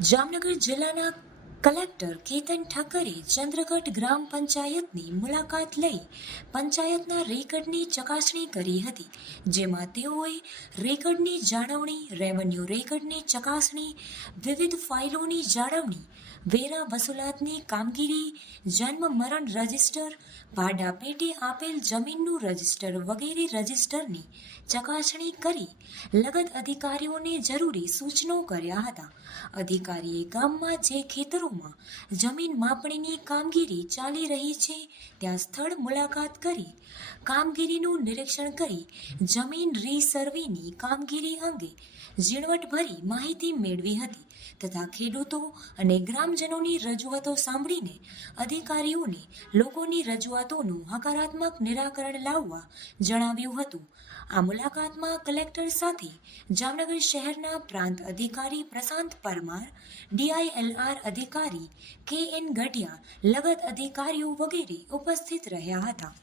જામનગર જિલ્લાના કલેક્ટર કેતન ઠાકરે ચંદ્રગઢ ગ્રામ પંચાયતની મુલાકાત લઈ પંચાયતના રેકર્ડની ચકાસણી કરી હતી, જેમાં તેઓએ રેકર્ડની જાળવણી, રેવન્યુ રેકર્ડની ચકાસણી, વિવિધ ફાઇલોની જાળવણી, વેરા વસૂલાતની કામગીરી, જન્મ મરણ રજિસ્ટર, ભાડા પેટે આપેલ જમીનનું રજિસ્ટર વગેરે રજિસ્ટરની ચકાસણી કરી લગત અધિકારીઓને જરૂરી સૂચનો કર્યા હતા. અધિકારીએ ગામમાં જે ખેતરોમાં જમીન માપણીની કામગીરી ચાલી રહી છે ત્યાં સ્થળ મુલાકાત કરી કામગીરીનું નિરીક્ષણ કરી જમીન રીસર્વેની કામગીરી અંગે ઝીણવટભરી માહિતી મેળવી હતી તથા ખેડૂતો અને ગ્રામજનોની રજૂઆતો સાંભળીને અધિકારીઓને લોકોની રજૂઆતોનું હકારાત્મક નિરાકરણ લાવવા જણાવ્યું હતું. આ મુલાકાતમાં કલેક્ટર સાથે જામનગર શહેરના પ્રાંત અધિકારી પ્રશાંત પરમાર, DILR અધિકારી KN ગઢિયા, લગત અધિકારીઓ વગેરે ઉપસ્થિત રહ્યા હતા.